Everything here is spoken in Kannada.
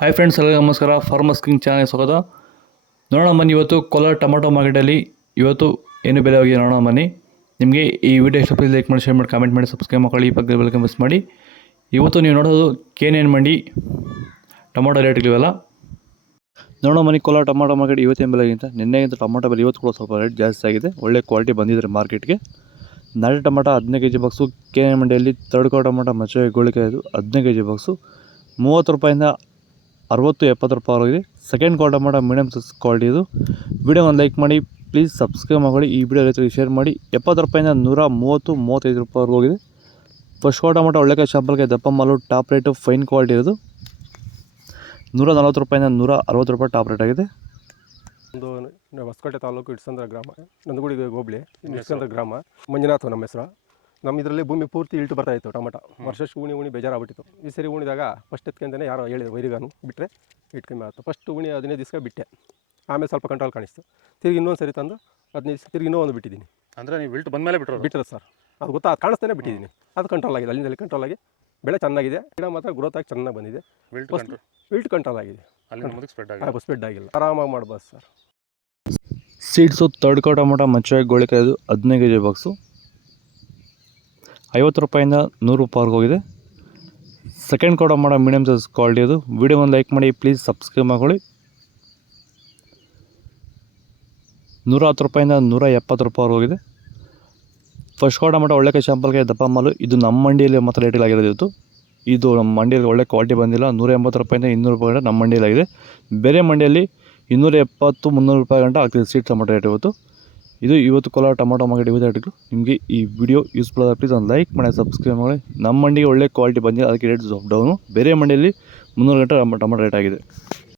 ಹಾಯ್ ಫ್ರೆಂಡ್ಸ್, ಎಲ್ಲರಿಗೂ ನಮಸ್ಕಾರ. ಫಾರ್ಮರ್ಸ್ ಕಿಂಗ್ ಚಾನಲ್ ಸ್ವಾಗತ. ನೋಡೋಣ ಬನ್ನಿ, ಇವತ್ತು ಕೋಲಾರ ಟೊಮಾಟೊ ಮಾರ್ಕೆಟಲ್ಲಿ ಇವತ್ತು ಏನು ಬೆಲೆ ಹೋಗಿದೆ ನೋಡೋಣ ಬನ್ನಿ. ನಿಮಗೆ ಈ ವಿಡಿಯೋ ಇಷ್ಟ ಪ್ಲೀಸ್ ಲೈಕ್ ಮಾಡಿ, ಶೇರ್ ಮಾಡಿ, ಕಾಮೆಂಟ್ ಮಾಡಿ, ಸಬ್ಸ್ಕ್ರೈಬ್ ಮಾಡಿ, ಈ ಪಕ್ಕದ ಬೆಲ್ ಮಿಸ್ ಮಾಡಿ. ಇವತ್ತು ನೀವು ನೋಡೋದು KNN ಮಂಡಿ ಟೊಮಾಟೊ ರೇಟ್ಗಳಿವೆಲ್ಲ ನೋಡೋಣ ಬನ್ನಿ. ಕೋಲಾರ ಟೊಮಾಟೊ ಮಾರ್ಕೆಟ್ ಇವತ್ತಿನ ಬೆಲೆಗಿಂತ ನಿನ್ನೆಗಿಂತ ಟೊಮಾಟೊ ಬೆಲೆ ಇವತ್ತು ಕೂಡ ಸ್ವಲ್ಪ ರೇಟ್ ಜಾಸ್ತಿ ಆಗಿದೆ. ಒಳ್ಳೆ ಕ್ವಾಲಿಟಿ ಬಂದಿದ್ದಾರೆ ಮಾರ್ಕೆಟ್ಗೆ. ನಾಟಿ ಟೊಮಾಟೊ 15 kg ಬಾಕ್ಸು KNN ಮಂಡಿಯಲ್ಲಿ. ತರ್ಡ್ಕೋ ಟೊಮಾಟೊ ಮಚ್ಚೆ ಗೋಳಿಕಾಯಿ ಇದು 15 kg ಬಾಕ್ಸು 30 ರೂಪಾಯಿಂದ 60-70 ರೂಪಾಯಿ ಆಗಿದೆ. Second quality tomato medium size quality ಇದು. ವಿಡಿಯೋ ಒಂದು ಲೈಕ್ ಮಾಡಿ, ಪ್ಲೀಸ್ ಸಬ್ಸ್ಕ್ರೈಬ್ ಮಾಡಿ, ಈ ವಿಡಿಯೋ ರೈತರಿಗೆ ಶೇರ್ ಮಾಡಿ. 70 ರೂಪಾಯಿಂದ 130-135 ರೂಪಾಯಿವರೆಗೂ ಹೋಗಿದೆ. ಫಸ್ಟ್ ಕ್ವಾಲಿಟಿ ಟೊಮಾಟೊ ಒಳ್ಳೆಕಾಯಿ ಶಾಂಪಲ್ಗೆ ದಪ್ಪ ಮಾಲು ಟಾಪ್ ರೇಟು ಫೈನ್ ಕ್ವಾಲಿಟಿ ಇರೋದು 140 ರೂಪಾಯಿಂದ 160 ರೂಪಾಯಿ ಟಾಪ್ ರೇಟ್ ಆಗಿದೆ. ಒಂದು ಹೊಸಕೋಟೆ ತಾಲೂಕು ಇಟ್ಸಂದ್ರ ಗ್ರಾಮ, ನಂದಗುಡಿ ಹೋಬಳಿ ಇಟ್ಸಂದ್ರ ಗ್ರಾಮ. ಮಂಜುನಾಥ್ ನಮ್ಮ ಹೆಸರು. ನಮ್ಮ ಇದರಲ್ಲಿ ಭೂಮಿ ಪೂರ್ತಿ ಇಳ್ಟು ಬರ್ತಾಯಿತ್ತು ಟೊಮಾಟೊ. ವರ್ಷಕ್ಕೆ ಉಣಿ ಬೇಜಾರಾಗ್ಬಿಟ್ಟಿತ್ತು. ಈ ಸರಿ ಉಣಿದಾಗ ಫಸ್ಟ್ ಎತ್ಕೊಂಡೇ ಯಾರೋ ಹೇಳಿದ್ರು ವೈರಿಗಾನು ಬಿಟ್ಟರೆ ಇಟ್ಟು ಕಮ್ಮಿ ಆಯಿತು. ಫಸ್ಟ್ ಉಣಿ 15 ದಿವಸ ಬಿಟ್ಟೆ, ಆಮೇಲೆ ಸ್ವಲ್ಪ ಕಂಟ್ರೋಲ್ ಕಾಣಿಸ್ತು. ತಿರುಗಿ ಇನ್ನೊಂದು ಸರಿ ತಂದು 15 ದಿವಸ ತಿರುಗಿ ಇನ್ನೂ ಒಂದು ಬಿಟ್ಟಿದ್ದೀನಿ. ಅಂದರೆ ನೀವು ಇಳ್ಟು ಬಂದ ಮೇಲೆ ಬಿಟ್ಟರೆ ಸರ್, ಅದು ಕಾಣಿಸ್ತಾನೆ ಬಿಟ್ಟಿದ್ದೀನಿ. ಅದು ಕಂಟ್ರೋಲ್ ಆಗಿದೆ, ಅಲ್ಲಿಂದಲ್ಲಿ ಕಂಟ್ರೋಲ್ ಆಗಿ ಬೆಳೆ ಚೆನ್ನಾಗಿದೆ. ಗಿಡ ಮಾತ್ರ ಗ್ರೋತ್ ಆಗಿ ಚೆನ್ನಾಗಿ ಬಂದಿದೆ. ವಿಲ್ಟ್ ಕಂಟ್ರೋಲ್ ಆಗಿದೆ, ಸ್ಪ್ರೆಡ್ ಆಗಿಲ್ಲ. ಆರಾಮಾಗಿ ಮಾಡ್ಬೋದು ಸರ್. ಸೀಡ್ಸು ತರ್ಡ್ಕೋ ಟೊಮಾಟೊ ಮಚ್ಚೆ ಗೋಳಿಕಾಯ್ದು 15 kg ಬಾಕ್ಸು 50 ರೂಪಾಯಿಂದ 100 ರೂಪಾಯಿವರೆಗೂ ಹೋಗಿದೆ. Second quality tomato medium size quality ಇದು. ವಿಡಿಯೋ ಒಂದು ಲೈಕ್ ಮಾಡಿ, ಪ್ಲೀಸ್ ಸಬ್ಸ್ಕ್ರೈಬ್ ಮಾಡ್ಕೊಳ್ಳಿ. 110 ರೂಪಾಯಿಂದ 170 ರೂಪಾಯಿವರೆಗೂ ಹೋಗಿದೆ. ಫಸ್ಟ್ ಕ್ವಾಲಿಟಿ ಟೊಮಾಟೊ ಒಳ್ಳೆಕಾಯಿ ಶಾಂಪಲ್ಗೆ ದಪ್ಪ ಮಾಲು ಇದು ನಮ್ಮ ಮಂಡಿಯಲ್ಲಿ ಮಾತ್ರ ರೇಟಿಲಾಗಿರೋದು. ಇದು ನಮ್ಮ ಮಂಡಿಯಲ್ಲಿ ಒಳ್ಳೆ ಕ್ವಾಲಿಟಿ ಬಂದಿಲ್ಲ. 180 ರೂಪಾಯಿಂದ 200 ರೂಪಾಯಿ ಗಂಟ ನಮ್ಮ ಮಂಡಿಯಲ್ಲಾಗಿದೆ. ಬೇರೆ ಮಂಡಿಯಲ್ಲಿ 270-300 ರೂಪಾಯಿ ಗಂಟ ಆಗ್ತಿದೆ ಸೀಡ್ ಟೊಮಾಟೊ ರೇಟ್ ಇವತ್ತು. ಇದು ಇವತ್ತು ಕೋಲಾರ ಟೊಮಾಟೊ ಮಾರ್ಕೆಟ್ ಇವತ್ತು ರೇಟ್ಗಳು. ನಿಮಗೆ ಈ ವಿಡಿಯೋ ಯೂಸ್ಫುಲ್ ಆದ ಪ್ಲೀಸ್ ಒಂದು ಲೈಕ್ ಮಾಡಿ, ಸಬ್ಸ್ಕ್ರೈಬ್ ಮಾಡಿ. ನಮ್ಮ ಮಂಡಿಗೆ ಒಳ್ಳೆ ಕ್ವಾಲಿಟಿ ಬಂದಿದೆ, ಅದಕ್ಕೆ ರೇಟ್ ಡೌನು. ಬೇರೆ ಮಂಡಿಯಲ್ಲಿ 300 ಗಂಟೆ ಟೊಮಾಟೊ ರೇಟ್ ಆಗಿದೆ.